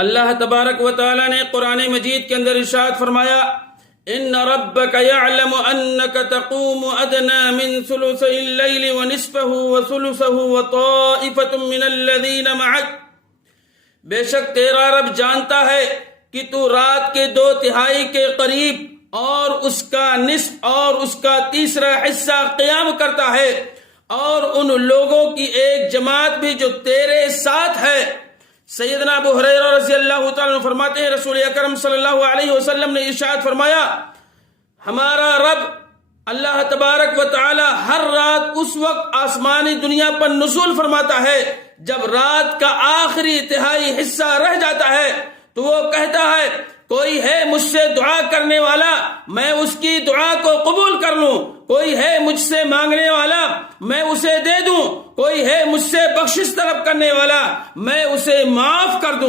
اللہ تبارک و تعالی نے قرآن مجید کے اندر ارشاد فرمایا ان ربک یعلم انک تقوم ادنی من ثلثی اللیل ونصفہ وثلثہ وطائفۃ من الذین معک، بے شک تیرا رب جانتا ہے کہ تو رات کے 2/3 کے قریب اور اس کا نصف اور اس کا تیسرا حصہ قیام کرتا ہے، اور ان لوگوں کی ایک جماعت بھی جو تیرے ساتھ ہے۔ سیدنا ابو ہریرہ رضی اللہ تعالیٰ عنہ فرماتے ہیں رسول اکرم صلی اللہ علیہ وسلم نے ارشاد فرمایا ہمارا رب اللہ تبارک و تعالی ہر رات اس وقت آسمانی دنیا پر نزول فرماتا ہے جب رات کا آخری تہائی حصہ رہ جاتا ہے تو وہ کہتا ہے کوئی ہے مجھ سے دعا کرنے والا میں اس کی دعا کو قبول کر لوں، کوئی ہے مجھ سے مانگنے والا میں اسے دے دوں، کوئی ہے مجھ سے بخشش طلب کرنے والا میں اسے معاف کر دوں۔